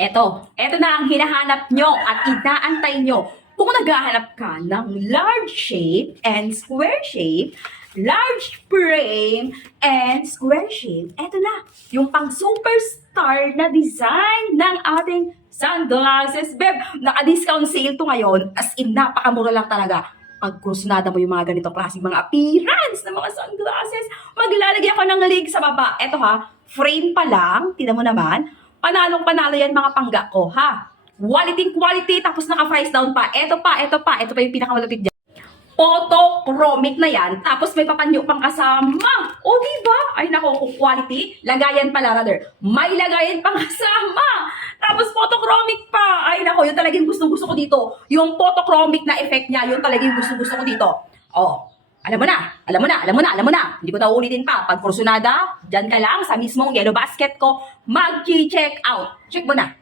Eto na ang hinahanap nyo at inaantay nyo. Kung naghahanap ka ng large shape and square shape, large frame and square shape, eto na, yung pang superstar na design ng ating sunglasses. Beb, naka-discount sale to ngayon. As in, napakamura lang talaga. Pag kursunada mo yung mga ganitong klaseng mga appearance ng mga sunglasses, maglalagay ako ng link sa baba. Eto ha, frame pa lang, tingnan mo naman, panalong panalo yan mga pangga ko, ha? Quality, tapos naka-price down pa. Ito pa yung pinakamalupit dyan. Photochromic na yan, tapos may papanyo pang kasama. O, diba? Ay, nako, kung quality, lagayan pala, rather. May lagayan pang kasama. Tapos photochromic pa. Ay, nako, yun talagang gustong-gusto ko dito. Yung photochromic na effect niya, yun talagang gustong-gusto ko dito. Oh, alam mo na. Hindi ko na uulitin pa. Pag kursunada, dyan ka lang sa mismong yellow basket ko, mag-check out. Check mo na.